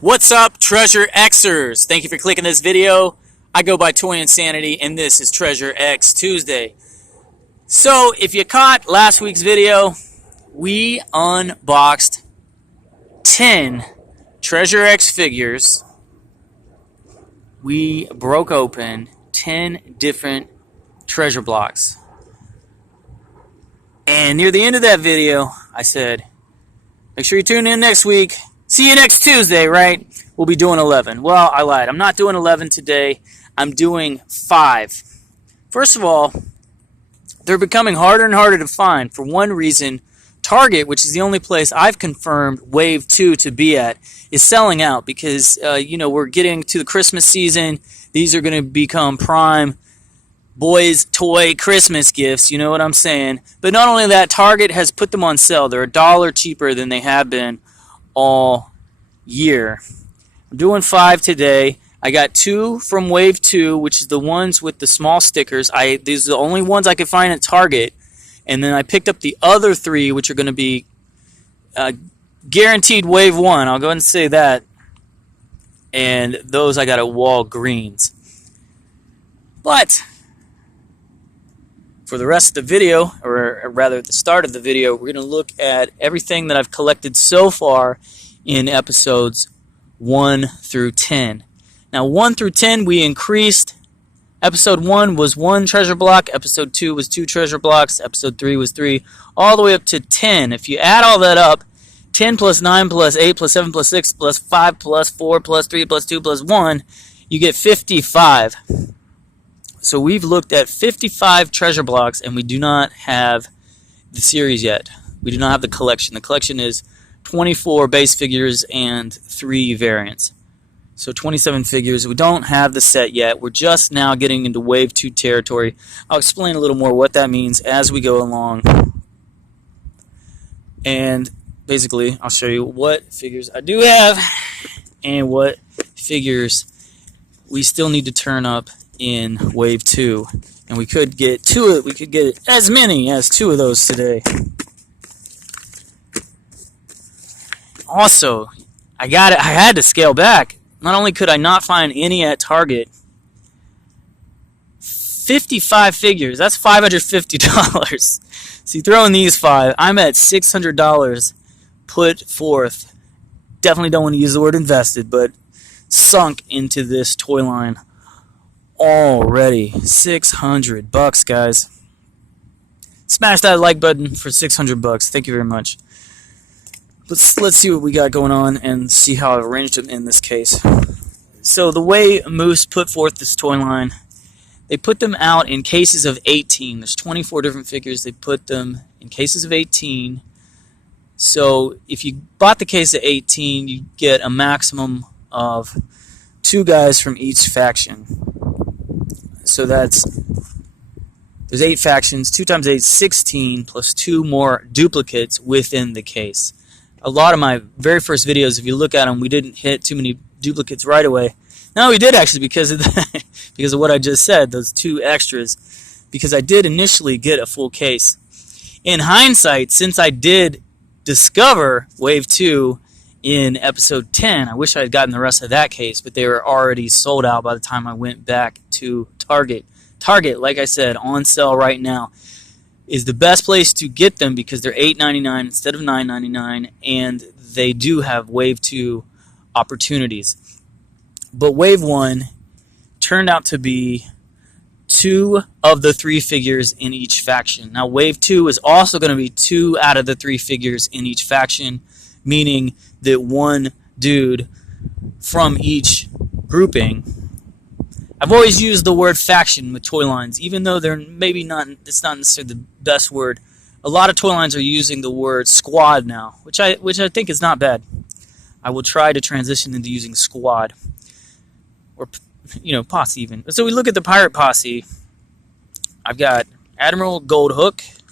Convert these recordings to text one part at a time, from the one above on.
What's up, Treasure Xers? Thank you for clicking this video. I go by Toy Insanity, and this is Treasure X Tuesday. So, if you caught last week's video, we unboxed 10 Treasure X figures. We broke open 10 different treasure blocks. And near the end of that video, I said, make sure you tune in next week. See you next Tuesday, right? We'll be doing 11. Well, I lied. I'm not doing 11 today. I'm doing 5. First of all, they're becoming harder and harder to find. For one reason, Target, which is the only place I've confirmed Wave 2 to be at, is selling out because, we're getting to the Christmas season. These are going to become prime boys' toy Christmas gifts, you know what I'm saying? But not only that, Target has put them on sale. They're $1 cheaper than they have been all year. I'm doing 5 today. I got 2 from Wave 2, which is the ones with the small stickers. These are the only ones I could find at Target. And then I picked up the other 3, which are going to be guaranteed Wave 1. I'll go ahead and say that. And those I got at Walgreens. But for the rest of the video, or rather at the start of the video, we're going to look at everything that I've collected so far in episodes 1 through 10. Now, 1 through 10, we increased. Episode 1 was 1 treasure block. Episode 2 was 2 treasure blocks. Episode 3 was 3. All the way up to 10. If you add all that up, 10 plus 9 plus 8 plus 7 plus 6 plus 5 plus 4 plus 3 plus 2 plus 1, you get 55. So we've looked at 55 treasure blocks, and we do not have the series yet. We do not have the collection. The collection is 24 base figures and 3 variants. So 27 figures. We don't have the set yet. We're just now getting into Wave 2 territory. I'll explain a little more what that means as we go along. And basically, I'll show you what figures I do have and what figures we still need to turn up in Wave 2. And we could get as many as 2 of those today. Also, I had to scale back. Not only could I not find any at Target, 55 figures, that's $550. So you throw in these 5, I'm at $600 put forth. Definitely don't want to use the word invested, but sunk into this toy line already. $600, guys. Smash that like button for $600. Thank you very much. Let's see what we got going on and see how I've arranged it in this case. So the way Moose put forth this toy line, they put them out in cases of 18. There's 24 different figures. They put them in cases of 18. So if you bought the case of 18, you get a maximum of 2 guys from each faction. So there's 8 factions. 2 times 8 is 16, plus 2 more duplicates within the case. A lot of my very first videos, if you look at them, we didn't hit too many duplicates right away. No, we did actually because of because of what I just said, those 2 extras. Because I did initially get a full case. In hindsight, since I did discover Wave 2 in episode 10, I wish I had gotten the rest of that case, but they were already sold out by the time I went back to Target. Target, like I said, on sale right now, is the best place to get them because they're $8.99 instead of $9.99, and they do have Wave 2 opportunities. But Wave 1 turned out to be 2 of the 3 figures in each faction. Now, Wave 2 is also going to be 2 out of the 3 figures in each faction, meaning that 1 dude from each grouping. I've always used the word faction with toy lines, even though it's not necessarily the best word. A lot of toy lines are using the word squad now, which I think is not bad. I will try to transition into using squad, or posse even. So we look at the pirate posse. I've got Admiral Goldhook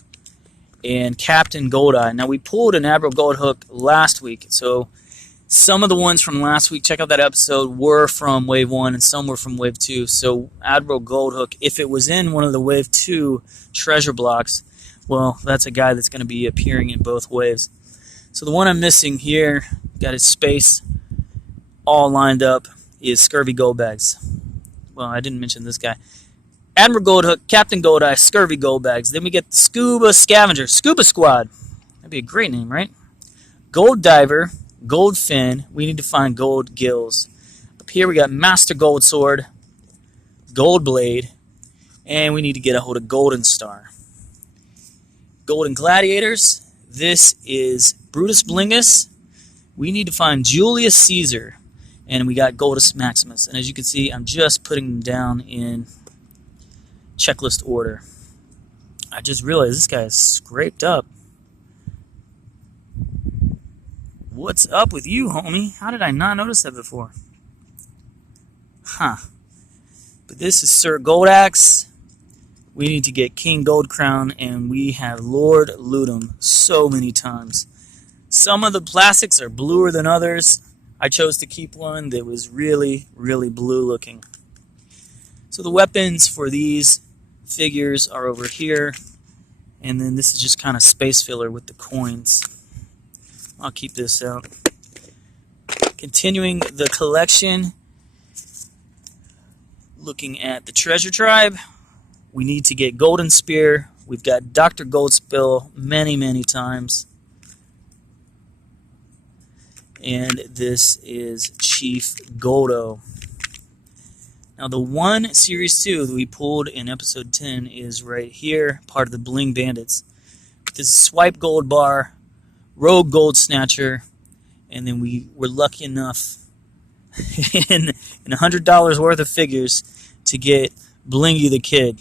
and Captain Goldeye. Now we pulled an Admiral Goldhook last week, so some of the ones from last week, check out that episode, were from Wave 1 and some were from Wave 2. So Admiral Goldhook, if it was in one of the Wave 2 treasure blocks, well, that's a guy that's going to be appearing in both waves. So the one I'm missing here, got his space all lined up is Scurvy Gold Bags. Well, I didn't mention this guy. Admiral Goldhook, Captain Goldeye, Scurvy Gold Bags. Then we get the Scuba Scavenger, Scuba Squad. That'd be a great name, right? Gold Diver, Gold Fin. We need to find gold gills. Up here we got Master Gold Sword, Gold Blade, and we need to get a hold of Golden Star. Golden Gladiators. This is Brutus Blingus. We need to find Julius Caesar. And we got Goldus Maximus. And as you can see, I'm just putting them down in checklist order. I just realized this guy is scraped up. What's up with you, homie? How did I not notice that before? Huh. But this is Sir Goldaxe. We need to get King Gold Crown, and we have Lord Ludum so many times. Some of the plastics are bluer than others. I chose to keep one that was really, really blue looking. So the weapons for these figures are over here. And then this is just kind of space filler with the coins. I'll keep this out. Continuing the collection. Looking at the Treasure Tribe. We need to get Golden Spear. We've got Dr. Goldspill many, many times. And this is Chief Goldo. Now the one Series 2 that we pulled in episode 10 is right here, part of the Bling Bandits. This is Swipe Gold Bar, Rogue Gold Snatcher, and then we were lucky enough in $100 worth of figures to get Blingy the Kid.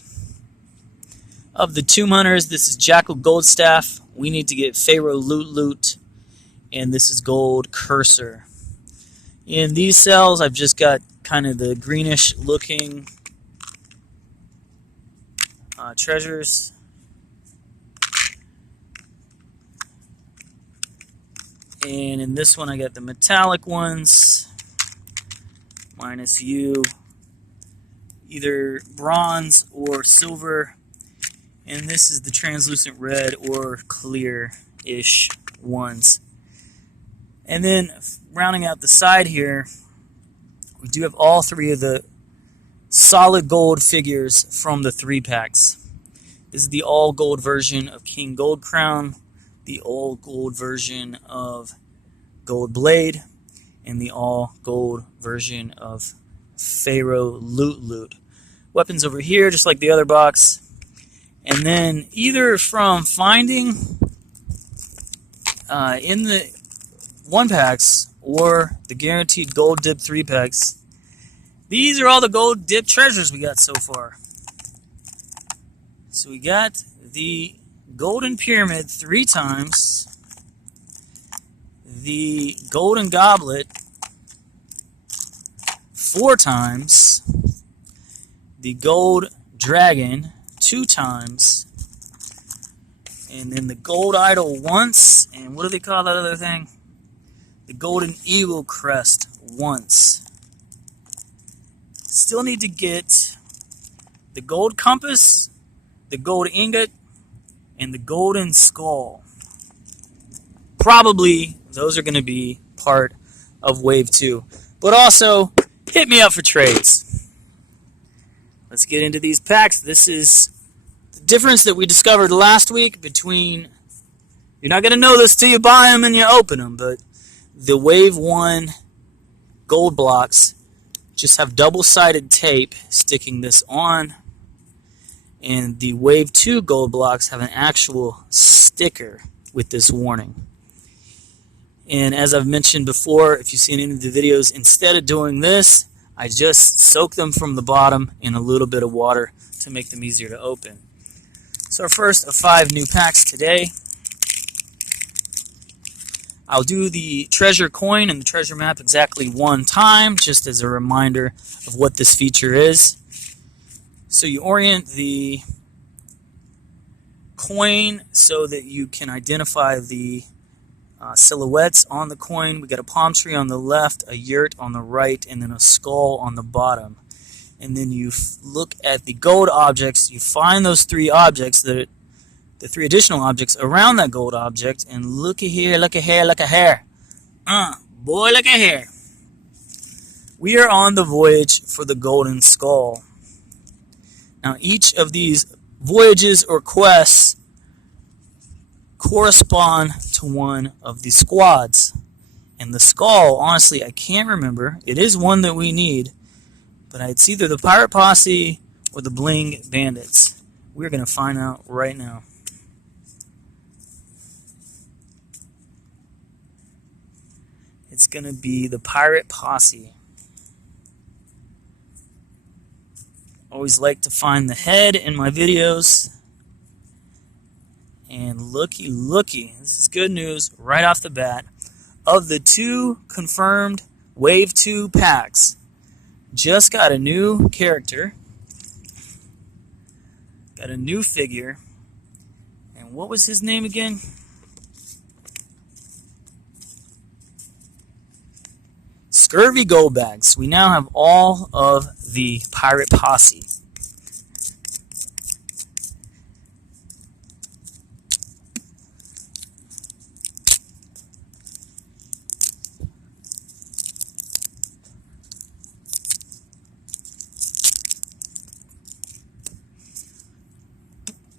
Of the Tomb Hunters, this is Jackal Goldstaff. We need to get Pharaoh Loot, and this is Gold Cursor. In these cells, I've just got kind of the greenish looking treasures. And in this one, I got the metallic ones, minus you, either bronze or silver. And this is the translucent red or clear-ish ones. And then rounding out the side here, we do have all three of the solid gold figures from the 3-packs. This is the all gold version of King Gold Crown, the all gold version of Gold Blade, and the all gold version of Pharaoh Loot. Weapons over here, just like the other box. And then either from finding in the 1-packs or the guaranteed gold dip 3-packs. These are all the gold dip treasures we got so far. So we got the Golden Pyramid 3 times, the Golden Goblet 4 times, the Gold Dragon 2 times, and then the Gold Idol once, and what do they call that other thing? The Golden Eagle Crest once. Still need to get the Gold Compass, the Gold Ingot, and the Golden Skull. Probably those are going to be part of Wave 2. But also, hit me up for trades. Let's get into these packs. This is the difference that we discovered last week between, you're not going to know this till you buy them and you open them, but the Wave 1 gold blocks just have double-sided tape sticking this on, and the Wave 2 gold blocks have an actual sticker with this warning. And as I've mentioned before, if you've seen any of the videos, instead of doing this, I just soak them from the bottom in a little bit of water to make them easier to open. So our first of 5 new packs today. I'll do the treasure coin and the treasure map exactly 1 time, just as a reminder of what this feature is. So you orient the coin so that you can identify the silhouettes on the coin. We got a palm tree on the left, a yurt on the right, and then a skull on the bottom. And then you look at the gold objects, you find those 3 objects, the 3 additional objects around that gold object, and look at here, look at here, look at here. Boy, look at here. We are on the voyage for the Golden Skull. Now, each of these voyages or quests correspond to one of the squads. And the skull, honestly, I can't remember. It is one that we need, but it's either the Pirate Posse or the Bling Bandits. We're going to find out right now. It's going to be the Pirate Posse. Always like to find the head in my videos. And looky, this is good news right off the bat. Of the 2 confirmed Wave 2 packs, just got a new character, got a new figure, and what was his name again? Scurvy Goldbags. We now have all of the Pirate Posse.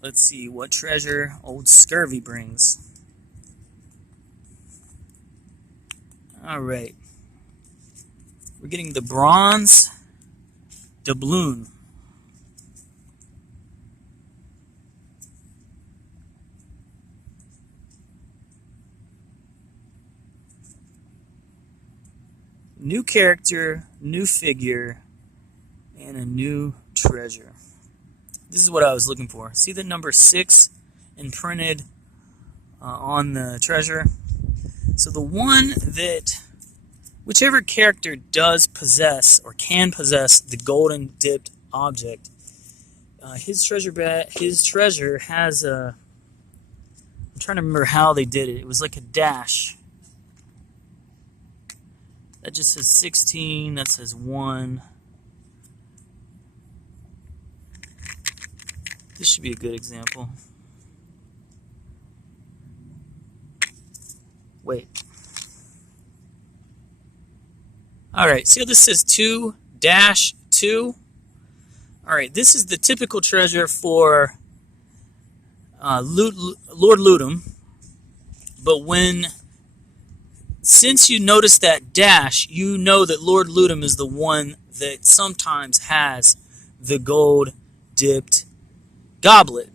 Let's see what treasure old Scurvy brings. Alright. We're getting the bronze doubloon. New character, new figure, and a new treasure. This is what I was looking for. See the number 6 imprinted on the treasure? So the one that, whichever character does possess or can possess the golden dipped object, his treasure has a, I'm trying to remember how they did it. It was like a dash. That just says 16, that says 1. This should be a good example. Wait. Alright, see how this says 2-2? Alright, this is the typical treasure for Lord Ludum. But since you notice that dash, you know that Lord Ludum is the one that sometimes has the gold dipped goblet.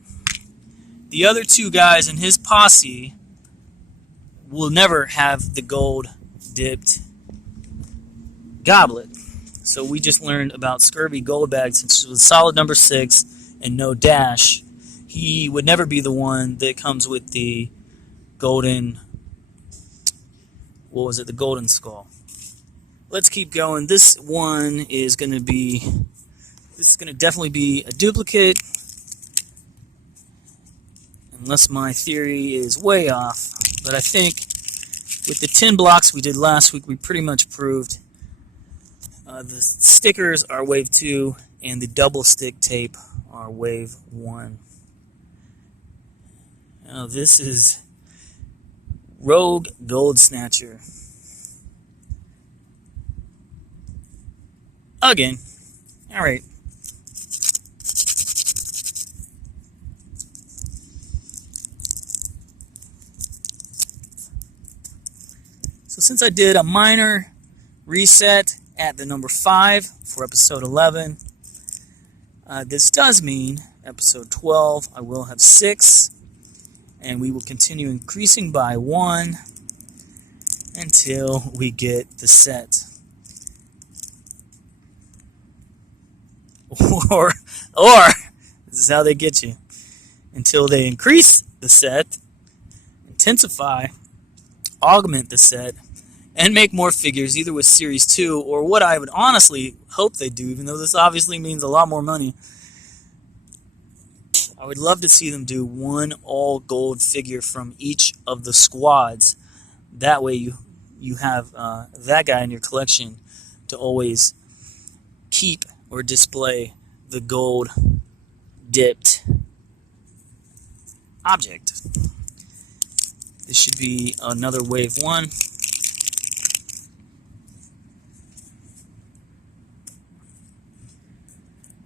The other 2 guys in his posse will never have the gold dipped goblet. So we just learned about Scurvy Goldbag. Since it was solid number 6 and no dash, he would never be the one that comes with the golden, what was it, the golden skull. Let's keep going. This one is going to definitely be a duplicate. Unless my theory is way off. But I think with the 10 blocks we did last week, we pretty much proved the stickers are Wave 2 and the double stick tape are Wave 1. Now this is Rogue Gold Snatcher. Again. Alright. So since I did a minor reset at the number 5 for episode 11, this does mean episode 12 I will have 6, and we will continue increasing by 1 until we get the set. Or this is how they get you. Until they increase the set, intensify, augment the set, and make more figures, either with Series 2 or what I would honestly hope they do, even though this obviously means a lot more money. I would love to see them do one all-gold figure from each of the squads. That way you have that guy in your collection to always keep or display the gold-dipped object. This should be another Wave 1.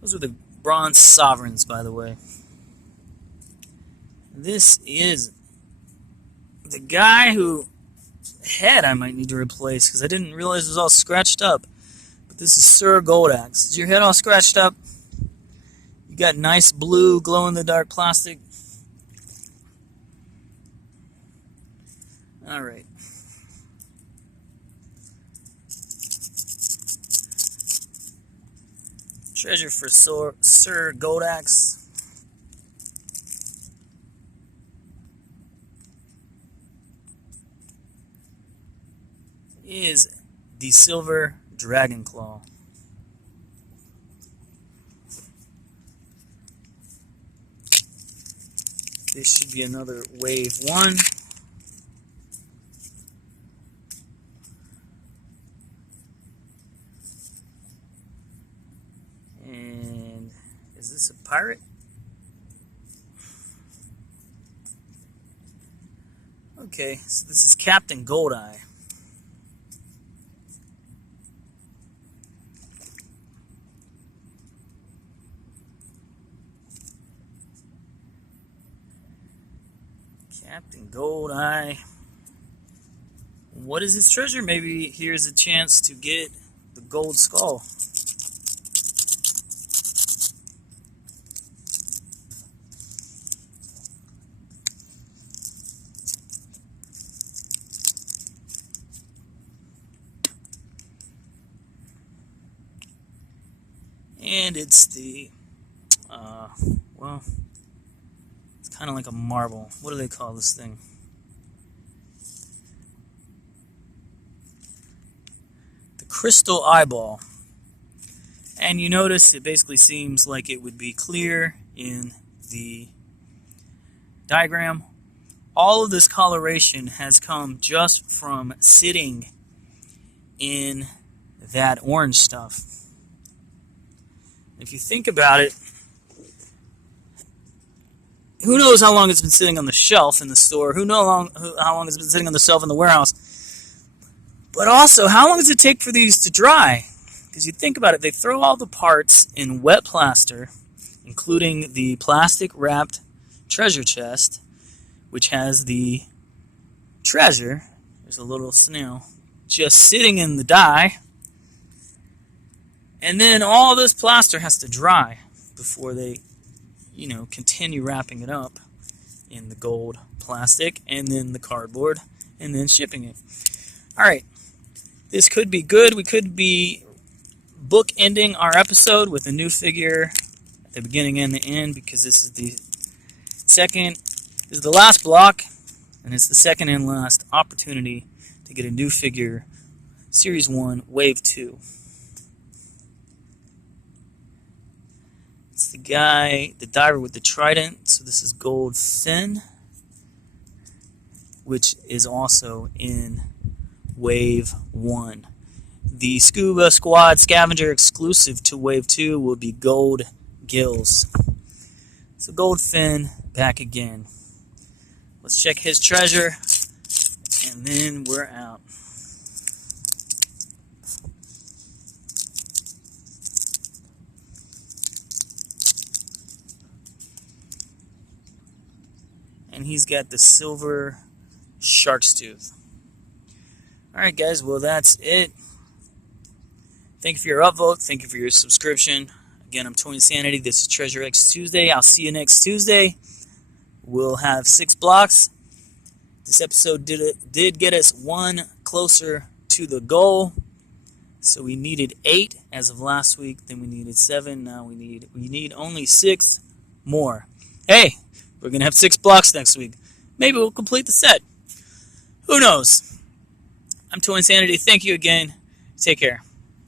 Those are the bronze sovereigns, by the way. This is the guy who head I might need to replace because I didn't realize it was all scratched up. But this is Sir Goldax. Is your head all scratched up? You got nice blue glow-in-the-dark plastic. All right. Treasure for Sir Goldax. Is the silver dragon claw. This should be another wave 1. And is this a pirate? Okay, so this is Captain Goldeye. Captain Goldeye. What is his treasure? Maybe here's a chance to get the gold skull. And it's the, well, it's kind of like a marble. What do they call this thing? The crystal eyeball. And you notice it basically seems like it would be clear in the diagram. All of this coloration has come just from sitting in that orange stuff. If you think about it, who knows how long it's been sitting on the shelf in the store? Who knows how long it's been sitting on the shelf in the warehouse? But also, how long does it take for these to dry? Because you think about it, they throw all the parts in wet plaster, including the plastic-wrapped treasure chest, which has the treasure. There's a little snail just sitting in the dye. And then all this plaster has to dry before they, continue wrapping it up in the gold plastic and then the cardboard and then shipping it. All right, this could be good. We could be bookending our episode with a new figure at the beginning and the end because this is the last block and it's the second and last opportunity to get a new figure, Series 1, Wave 2. It's the guy, the diver with the trident. So this is Gold Fin, which is also in Wave 1. The Scuba Squad Scavenger exclusive to Wave 2 will be Gold Gills. So Gold Fin back again. Let's check his treasure, and then we're out. And he's got the silver shark's tooth. Alright guys, well that's it. Thank you for your upvote. Thank you for your subscription. Again, I'm Tony Sanity. This is Treasure X Tuesday. I'll see you next Tuesday. We'll have 6 blocks. This episode did get us 1 closer to the goal. So we needed 8 as of last week. Then we needed 7. Now we need only 6 more. Hey! We're going to have 6 blocks next week. Maybe we'll complete the set. Who knows? I'm Toy Insanity. Thank you again. Take care.